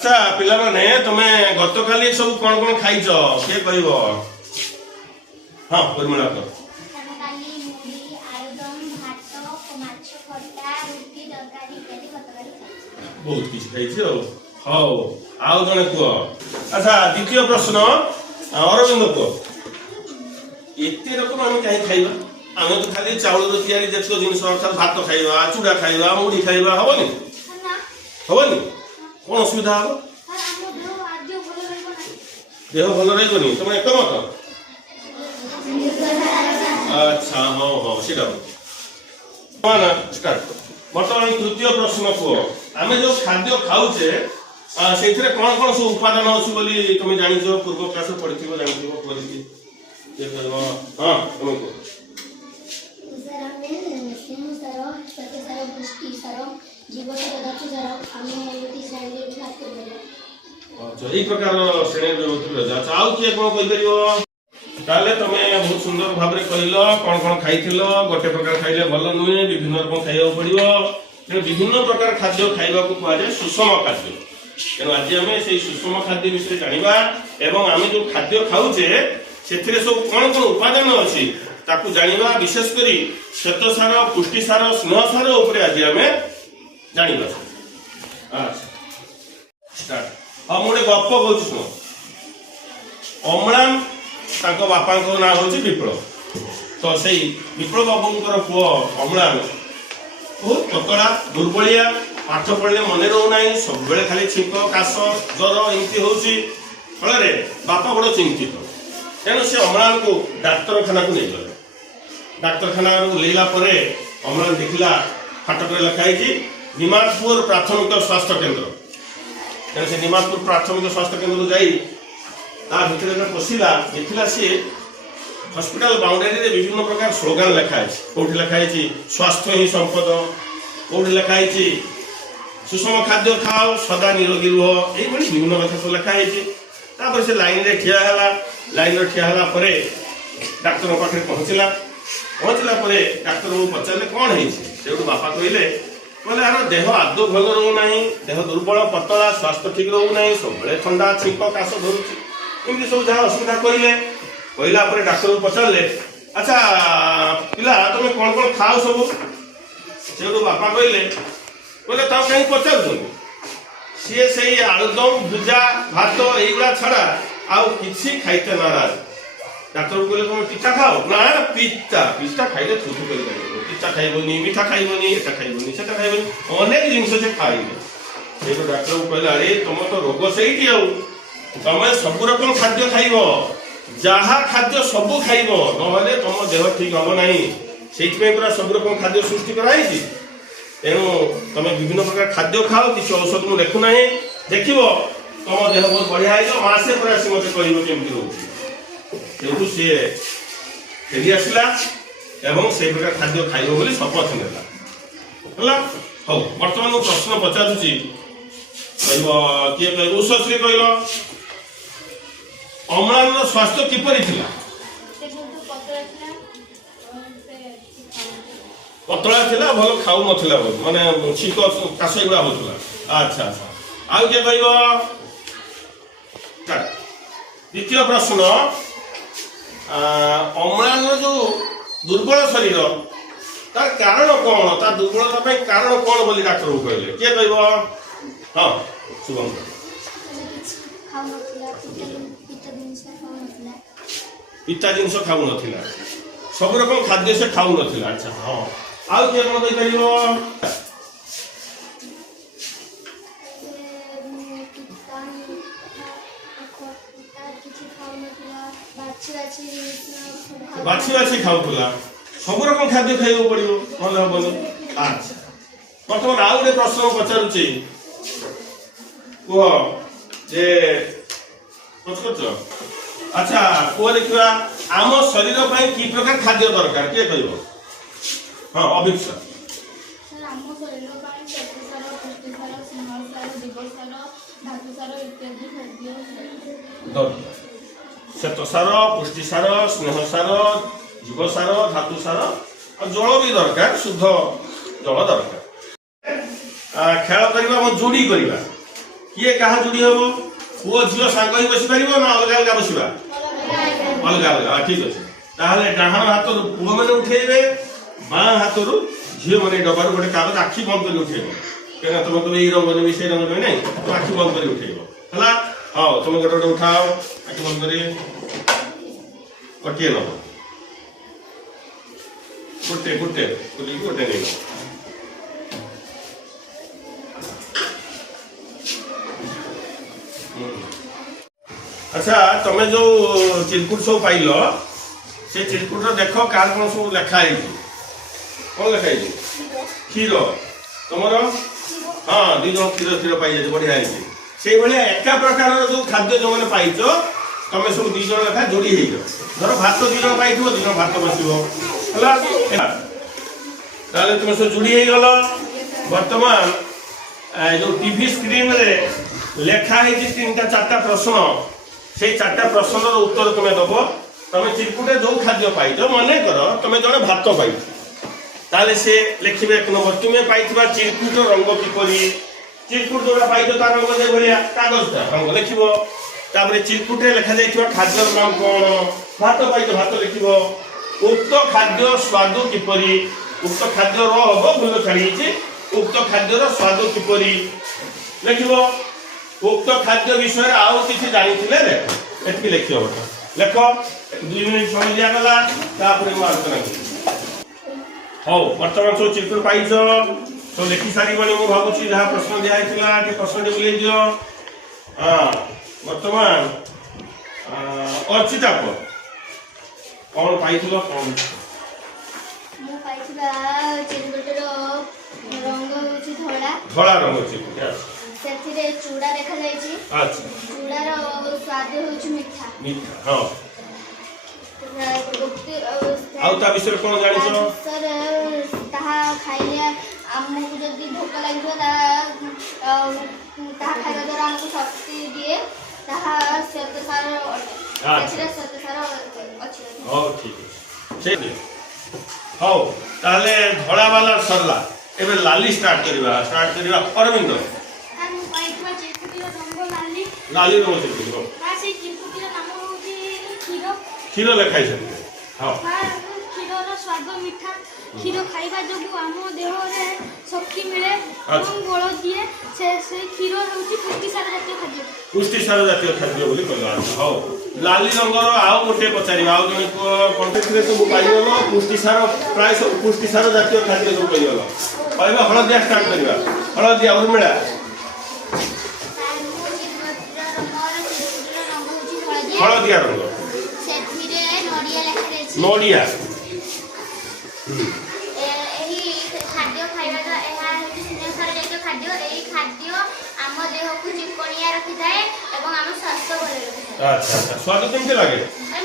अच्छा पिला माने तुमे गतकाली सब कोन कोन खाइछ के कहबो हां परिमला कर गतकाली मुड़ी आलुदम भात माछ खट्टा रुटी तरकारी इत्यादि गतकाली खाइछ बहुत किछ खाइछ हां आउ जने को अच्छा द्वितीय प्रश्न अरविंद को एते रकम हम काहे खाइबा हम तो खाली चावल रो तयारी जतो जिंस अर्थात भात खाइबा चूड़ा खाइबा मुड़ी खाइबा होबनी होबनी कौन असुविधा हो देह भल रही तुम एकमत अच्छा हाँ हाँ सीटा स्टार्ट बर्तमान तृतीय प्रश्न कह आम जो खाद्य खाऊचे से कौन कौन सब उपादान अच्छी बोली तुम जान पूर्व क्लास पढ़ी जान हाँ तुम कह यही प्रकार श्रेणी अच्छा आउ किए कौन कहीपर ताले तुम बहुत सुंदर भाव में कहल कौन कौन खाई गोटे प्रकार खाइले भल नुहे विभिन्न रकम खाइबा पड़ो विभिन्न प्रकार खाद्य खाइबा को कहुए सुषम खाद्य तेणु आज आम से सुषम खाद्य विषय जाना एवं आम जो खाद्य खाऊचे से सब कौन कौन उपादान अच्छी ताकू जानिबा विशेषकर श्वेतसार पुष्टिसार स्नेहसार उपरे आज आम जानिबा अच्छा स्टार्ट हाँ मुझे गप कहूँ शुण अम्लान ताको बापा ना हूँ विप्लव तो से विप्लव बाबू पुओ अम्लान बहुत पतला दुर्बलिया पाठ पढ़ले मन रोना सब बेले खाली छिंक काश ज्वर एमती हूँ फल बापा बड़ चिंतित तेणु से अम्लान को डाक्तरखाना को नहीं गले डाक्तरखाना लेला अम्लान देखला फाटक लिखाई निमाजपुर प्राथमिक स्वास्थ्य केन्द्र तेणु से निमाजपुर प्राथमिक स्वास्थ्य केन्द्र जाई भितर पशिला देखला सी हॉस्पिटल बाउंड्री विभिन्न प्रकार स्लोगान लिखाई कौटी लिखाई स्वास्थ्य ही संपद कौटी लिखाई सुषम खाद्य खाओ सदा निरोगी रुह ये विभिन्न कथा सब लिखाई से लाइन रे ठिया लाइन ठिया डाक्तर पाखे पहुँचला डाक्तर को पचारे कौन है बापा कहले बोले यार देह आदौ भल रोना देह दुर्बल पतला स्वास्थ्य ठीक रोना सब ठंडा छिंक काश धरुची एमती सब जहाँ असुविधा कहला डाक्तर को पचारे अच्छा पिला तुम कौन कौन खाओ सब से बापा कहले बोले तब कहीं पचार सी से आलुदम भुजा भात यहीगुड़ा छड़ा आउ कि खाइते नाराज डाक्तर को कहले तुम पिठा खाओ ना पिठा पिठा खाइले थुथु कर पिठा खाइबनी मिठा खाइबनी एटा खाइबनी सेटा खाइबनी अनेक जिनिस से खाइले से डाक्टर को कहले अरे तुम तो रोग सही तुम सब रकम खाद्य खाइब जहाँ खाद्य सब खाइब ना तुम देह ठीक हम ना से पूरा सब रकम खाद्य सृष्टि कराई तेणु तुम विभिन्न प्रकार खाद्य खाओ किसी औषध मुझे देखुना देख तुम देह बहुत बढ़िया है मासे पर आस मत कह केमती रोचे सी फेरी आसला एवं से प्रकार खाद्य खाइब बोली शपथ नेला हौ बर्तमान प्रश्न पचारुची किए कह उषश्री कह अम्लान स्वास्थ्य किपरि थिला पतला थिला भल खाऊ नथिला माने छिक काश एगुड़ा होतला अच्छा अच्छा आउ के कहब द्वितीय प्रश्न अम्लान जो दुर्बल शरीर तार कारण कौन तार दुर्बलता कारण कौन बोली डाक्टर को कहले किए कहब हाँ शुभम पिता जिनस खाऊ नथिला सब रकम खाद्य से खाऊ नथिला अच्छा हाँ आउ किए कौन कह बाछी बाछी खाऊला सब रकम खाद्य खाइबा पड़ो ना हेनी अच्छा बर्तमान आउ गोटे प्रश्न पचारुची कह जे अच्छा कह देखा आम शरीर कि प्रकार खाद्य दरकार किए कह हाँ अभिक्षा श्वेतसार पुष्टिसार स्नेहसार जीवसार धातुसार और जल भी दरकार शुद्ध जल दरकार खेल करवा जोड़ी करवा किए कहा जोड़ी हम पुओ झील सांग ही बसी पार ना अलग अलग बसवा अलग अलग ठीक अच्छे ताहले डाहाण हाथ पुओ मैंने उठेबे बाँ हाथ झील मैंने डबार गोटे कागज आखि बंद कर उठेब कहीं तुम तुम ये रंग नेबी से रंग नेबी ना तो आखि बंद कर उठेब है हाँ तुम गोटे गोटे उठाओ आखि बंद कर गोटे नब गोटे गोटे गोटे नहीं अच्छा तुम जो चिरकुट सब पाइल से चिरकुट देख क्या कौन सब लिखाई कौन लिखाई क्षीर तुम हाँ दी जन क्षीर क्षीर पाई बढ़िया से भाया एका प्रकार जो खाद्य जो मैंने पाइच तुम सब दी जन लेखा जोड़ी हो धर भात दी जन पाई दी जन भात बसो तुम सब जोड़ी हो गल बर्तमान जो टीवी स्क्रीन रे लेखा है 3टा 4टा प्रश्न से 4टा प्रश्न उत्तर तुम्हें दब तुम चिरकुटे जो खाद्य पाइच मन कर तुम जड़े भात पाई ताले से लिखे 1 नंबर तुम्हें पाई चिरकुट रंग किपरि चिरकुट जो पाई तार रंग जो भाया कागज रंग लिख चिरकुटे लिखा जाइए खाद्य नाम कौन भात पाई भात लिख उक्त खाद्य स्वाद किपरि उक्त खाद्य हम भूल छाड़ी उक्त खाद्यर स्वाद किपरि लिख उक्त खाद्य विषय आउ किसी जानी लिख लेख 2 मिनिट समय दिगला हौ बर्तमान सब चिरकुट पाइछ सब लिखि सारी मुझे भावुँ जहाँ प्रश्न दिखाई प्रश्न बुले दियो बर्तमान अर्चिता कौन पाई कौन धड़ा रंग ସେଥିରେ ଚୁଡ଼ା ଦେଖା ଯାଇଛି ଚୁଡ଼ାର ସ୍ୱାଦ ହେଉଛି ମିଠା ମିଠା ହଁ ଆଉ ତା ବିଷୟରେ କଣ ଜାଣିଛ ସର ତାହା ଖାଇଲେ ଆମକୁ ଯଦି ଭୋକ ଲାଗିବ ତାହା ଖାଇବା ଦ୍ୱାରା ଆମକୁ ଶକ୍ତି ଦିଏ ତାହା ଶ୍ୱେତସାର ସେଥିରେ ଶ୍ୱେତସାର ଅଛି ହଉ ଠିକ ଅଛି ହଉ ତାହେଲେ ଧଳା ବାଲା ସରଲା ଏବେ ଲାଲି स्टार्ट करबा अरविंद लाली रंग चिरकुटी क्षीर लिखाई हाँ क्षीर स्वाद मीठा क्षीर खाइबा जो आम देह शक्ति मिले बल दिए से क्षीर होची पुष्टिसार जातीय खाद्य पुष्टिसार जातीय खाद्य बोली कहला हां लाली रंगर आउ गोटे पचारि आउ जने कॉन्टेक्स्ट रे सब पाइलो पुष्टिसार प्राय सब पुष्टिसार जातीय खाद्य सब पाइलो कहबा हळदिया स्टार्ट करबा हळदिया उर्मिला हळदिया रंग ସେଥିରେ ନଡ଼ିଆ ଲେଖା ଯାଇଛି नोडिया ଏହି ଖାଦ୍ୟ ଖାଇବା ଦ୍ୱାରା ଏହା ହେଉଛି ସ୍ନେହସାର ଜାତୀୟ ଖାଦ୍ୟ ଏହି ଖାଦ୍ୟ ଆମ ଦେହକୁ ଚିକଣିଆ ରଖିଥାଏ ଏବଂ ଆମ ସ୍ୱାସ୍ଥ୍ୟ ଭଲ ରଖିଥାଏ अच्छा अच्छा स्वाद केमते लागे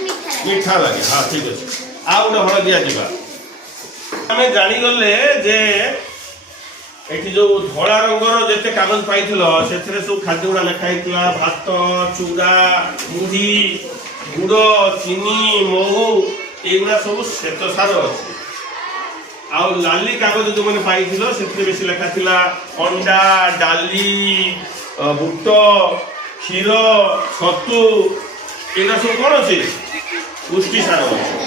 ମିଠା मीठा लगे हाँ ठीक अच्छे आ गोटे हलदिया जावा आम जानी गले जे एठी जो धड़ा रंगर जेते कागज पाइथिल सेथरे सब खाद्य गुड़ा लिखाई भात चूड़ा मुढ़ी गुड़ चीनी महू एगुड़ा सब श्वेतसार अच्छे आउ लाली कागज जो मैंने पाइथिल सेथरे बेसी लिखा थिला अंडा डाली बुट क्षीर छतु एगुड़ा सब कौन अच्छे पुष्टिसार अच्छे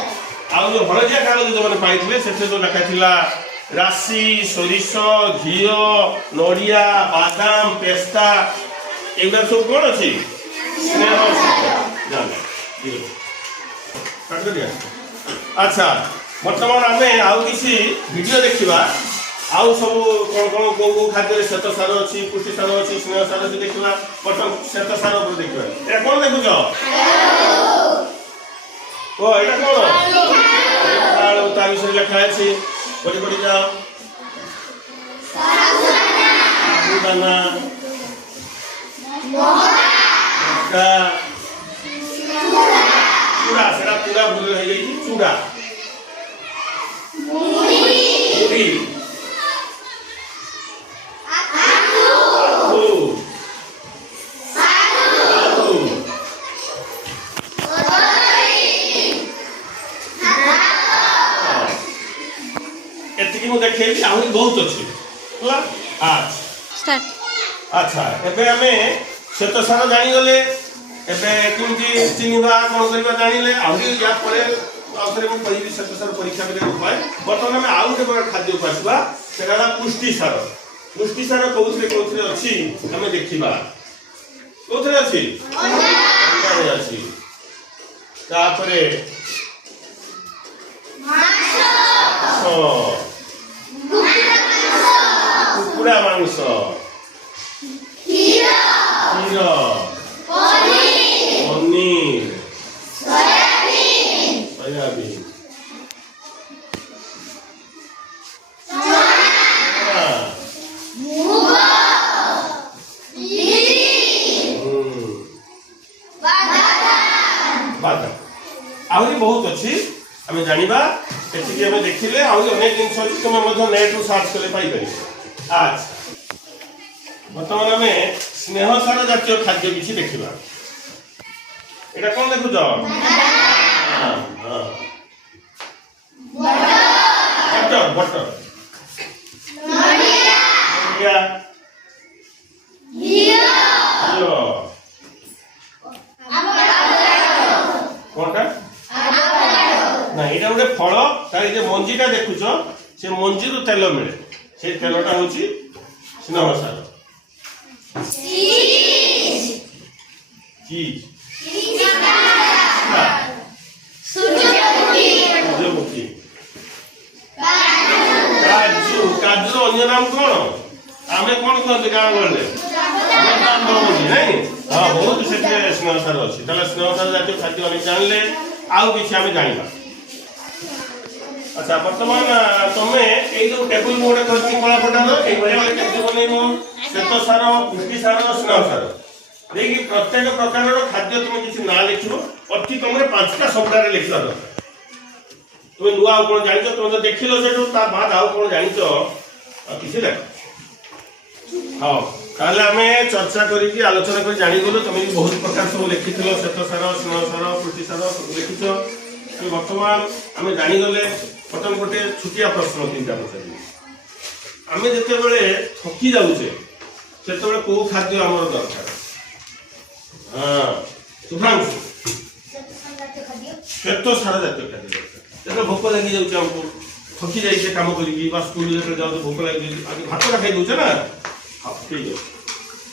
आउ जो हलदिया कागज जो मैंने पाइथिले सेथरे जो लिखा थिला राशि सोरिष घी नड़िया बादाम पेस्ता एगुड़ा सब कौन अच्छे अच्छा बर्तमान आम आउ किसी वीडियो देखा आउ सब कौन कौन कौ कौ खाद्य श्वेतसार अच्छी पुष्टिसार अच्छी स्नेहसार अच्छी देखा बर्तमान श्वेतसार देखा ये कौन देखुच कौन ता विषय लिखा है पढ़ी पढ़ी जाओ दाना चूड़ा सेटा पूरा भूल हो गई चूड़ा मुड़ी एतिकी मु देखेबी आहुरी बहुत अछि होला आज स्टार्ट अच्छा अच्छा एबे आमे श्वेतसार जानिगले एबे केमती चिन्हिबा कोन करबा जानिले आउरी या परे आउथरे को पहिबी श्वेतसार परीक्षा करे उपाय बर्तमान आमे आउ के प्रकार खाद्य पासबा सेला पुष्टि सार कोउथरे अछि आमे देखिबा कोउथरे अछि अंडा अछि तापरे कुकुड़ा मांस क्षीर पनीर सोयाबीन बादाम आहरी बहुत अच्छी आम जाना एति आम देखिले आहरी अनेक जिन अच्छी तुम नेट रू सर्च कले पाई परिबो आज बर्तमान आम स्नेहसार जातीय खाद्य किसी देखा एटा कौन देखुच बटर बटर कौनटा ना यहाँ गोटे फल तार मंजीटा देखुच से मंजी रु तेल मिले से तेलटा हूँ स्नेहसार चीज सूर्यमुखी काजू काजू अन्य नाम कौन आम कौन कहते गाँव गले नहीं हाँ बहुत से स्नेहसार अच्छी स्नेहसार जातीय खाद्य अनेक जानले आउ किसी आम जाना अच्छा बर्तमान तुमे जो टेबुल मोड़े करती कलापटार ये खाद्य बनइब श्वेतसार पुष्टिसार स्नेहसार देखिए प्रत्येक प्रकार खाद्य तुम किसी ना लिख अति कम 5टा शब्द लिखा दरकार तुम नुआ कौन जान तुम तो देख लो से बाद आउ कौन जान किसी देख हाँ ताहले आम चर्चा करके आलोचना कर जागलु तुम बहुत प्रकार सब लिखी श्वेतसार स्नेहसार पुष्टिसार सब लिखिच बर्तमान आम जागले बर्तमान गोटे छुटिया प्रश्न 3टा पचार आम जिते थकी जाऊे से कौ खाद्य आम दरकार हाँ शुभ्रांशु श्वेतसार जातीय खाद्य दरकार भोक लगी जाऊे आमको थकी जाइए कम कर स्कूल जाओ भोक लगी भातटा खाई दौचे ना हाँ ठीक है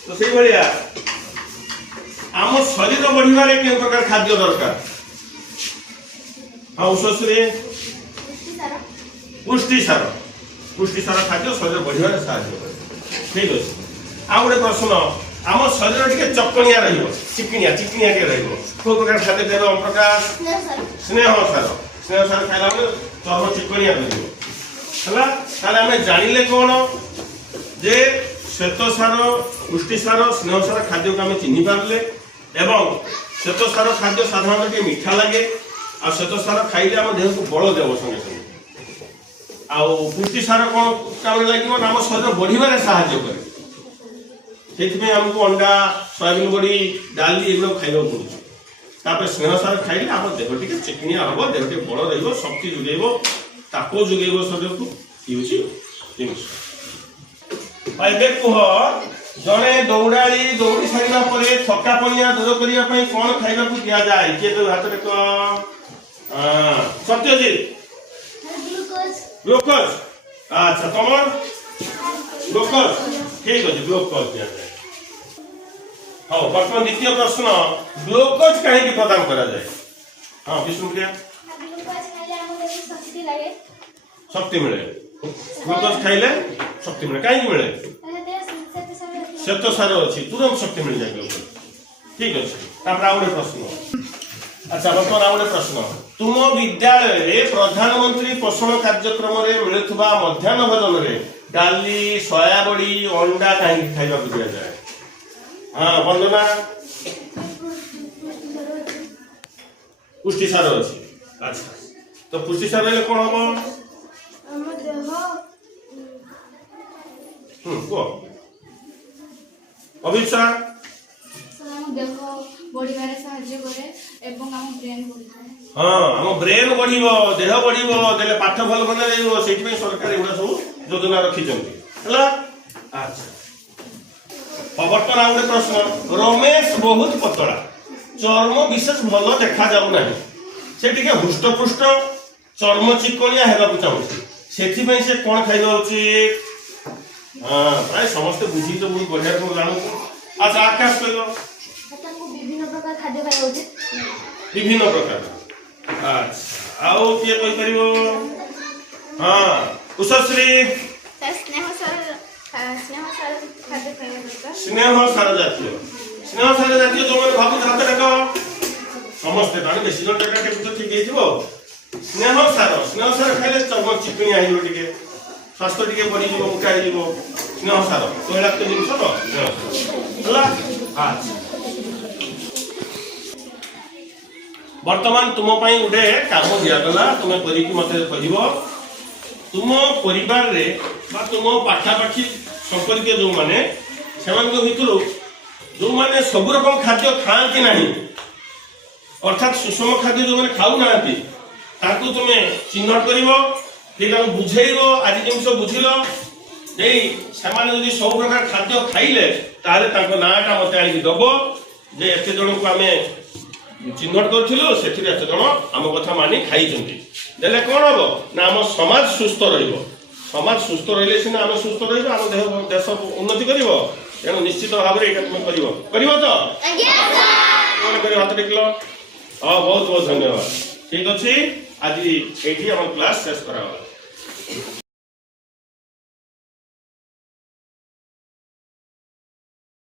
तो से भाया आम शरीर बढ़िबार के प्रकार खाद्य दरकार हाँ उशे पुष्टिसार खाद्य शरीर बढ़िबार साहाय्य करे ठीक अच्छे आ गोटे प्रश्न आम शरीर टे चकनिया चिकनिया के कौ प्रकार खाद्य खाइबा ओम प्रकाश स्नेहसार खाइला चर्म चिकनिया है आम जानिले कौन जे श्वेतसार पुष्टिसार स्नेहसार खाद्य को आम चिन्ह पारे एवं श्वेतसार खाद्य साधारण मीठा लगे आ श्वेतसार खाइले आम देह को बल देव संगे संगे पुष्टिसार कौन काम लगे आम शरीर बढ़िबार साहाय्य करे से आमको अंडा सोयाबीन बड़ी डाली एगुड़ा खाइबा पड़े स्नेहसार खाइले आम देह टे चिकनिया हम देह टे बल रक्ति जोगेब ताप जोगेब शरीर को ये जिन कह जड़े दौड़ाड़ी दौड़ी सारा थकापणिया दूर करने कौन खाइबा दि जाए किए तो हाथ में सत्यजित ग्लूकोज अच्छा तुम ग्लूकोज ठीक अच्छे ग्लूकोज दि जाए हाँ बर्तमान द्वितीय प्रश्न ग्लूकोज कहीं प्रदान करा जाए हाँ विष्णुप्रिया शक्ति मिले ग्लूकोज खाइले शक्ति मिले कहीं मिले श्वेतसार अच्छी तुरंत शक्ति मिल जाए ग्लूकोज ठीक अच्छे आउे प्रश्न अच्छा बर्तमान आउे प्रश्न तुम विद्यालय प्रधानमंत्री पोषण कार्यक्रम मिलुवा मध्याह्न भोजन में डाली सोयाबड़ी अंडा कहीं खाइबा दि जाए हाँ वंदना पुष्टिसार अच्छी अच्छा तो पुष्टिसार कौन हम कह अभिप्सा हाँ आम ब्रेन बढ़ो देह बढ़ो देले पाठ भल बना से सरकार एगुड़ा सब योजना रखी अच्छा बर्तमान आ गोटे प्रश्न रमेश बहुत पतला चर्म विशेष भल देखा जाऊ नहीं से टिके हृष्टपुष्ट चर्म चिकनिया हेबाकू चाहूची सेथिपई से कोन खाइबा उचित हां प्राय समस्त बुझी तो बहुत बढ़िया को जानू अच्छा आकाश कहलो आपको विभिन्न प्रकार खाद्य खाଇବା उचित विभिन्न प्रकार अच्छा आओ किए कहि परिबो हां उषश्री स्नेह सार खाद्य खाଇବା दरकार स्नेह सार जातीय जो मैंने भाबु हाथ देखो समस्त ताने बेसी जन टाका टेबु तो ठीक हेजिबो स्नेह सार खाइले चर्म चिकनी आइलो टिके स्वास्थ्य टिके बढी जीवो मुटा जीवो स्नेह सार तो एला के जिंस तो हला अच्छा वर्तमान तुम पई उडे काम दिया गला तुमे करी कि मते कहिबो तुम परिवार रे बा तुम पाठापाठी संपर्क जो माने सेमान को भितरु जो माने सब रकम खाद्य खाती नहीं अर्थात सुषम खाद्य जो माने खाऊ नाती ताकू तुमे चिन्हट करिवो फिर हम बुझेइबो आज जिंस बुझिलो देई सेमाने जदी सब प्रकार खाद्य खाइले ताले ताको नाटा मते आनी दबो जे एते जण को हमें चिन्हट करथिलो सेथिरे एते जण हम कथा मानी खाई चंती देले कोन हबो ना हम समाज सुस्थ रहिबो समाज सुस्थ रहिले सिना हम सुस्थ रहिबो हम देह देश उन्नति करिवो एनो निश्चित भाव रे एटा तुम करिवो तो आज्ञा सर कोन करी हाथ टेकलो बहुत बहुत धन्यवाद ठीक अछि आज एठी हम क्लास शेष करावा।